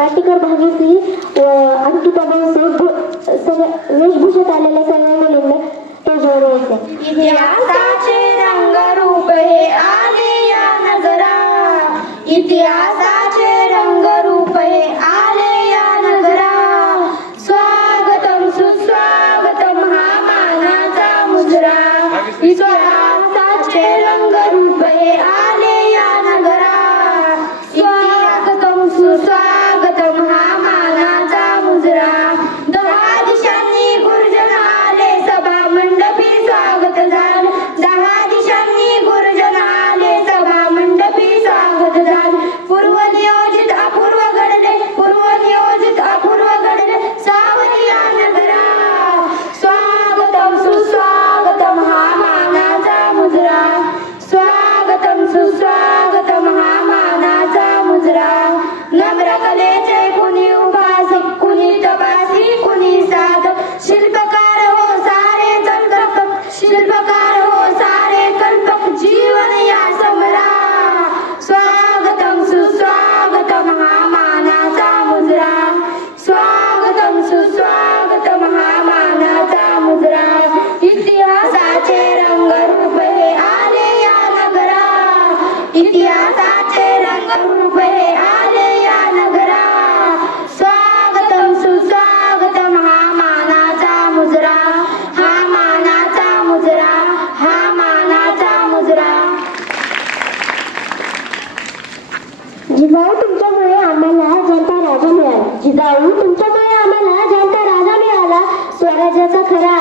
पाटीकर भाग्यश्री व अंकिता बनसोड वेशभूषेत आलेल्या सर्व मुलींना स्टेजवर यायचे. इतिहासाचे रंगरूप हे आले या नजरा, इतिहासाचे रंगरूप हे आले या नजरा. स्वागतम सुस्वागतम हा मानाचा मुजरा, इतिहासाचे रंगरूप हे आले या नगरा. स्वागतम सुस्वागतम हा मानाचा मुजरा. 10 दिशांनी गुरुजन आले सभा मंडपी स्वागत झालं. 10 दिशांनी गुरुजन आले सभा मंडपी स्वागत झालं. पूर्व नियोजित अपूर्व घडले, पूर्व नियोजित अपूर्व घडले सावली या नगरा. स्वागतम सुस्वागतम हा मानाचा मुजरा, स्वागतम सुस्वागतम हा मानाचा मुजरा. नम्र कलेचे कुणी उपासक, कुणी तपासी, कुणी साधक, शिल्पकार हो सारे कल्पक, शिल्पकार हो सारे कल्पक, जीवन या समरा. स्वागतम सुस्वागतम हा मानाचा मुजरा, स्वागतम सुस्वागतम हा मानाचा मुजरा. इतिहासाचे रंगरूप हे आले या नगरा, इतिहासाचे रंगरूप हे आले या नगरा. स्वागतम सुस्वागतम हा मानाचा मुजरा, हा मानाचा मुजरा, हा मानाचा मुजरा. जिजाऊ तुमच्यामुळे आम्हाला जनता राजा मिळाला, जिजाऊ तुमच्यामुळे आम्हाला जनता राजा मिळाला. स्वराज्याचा खरा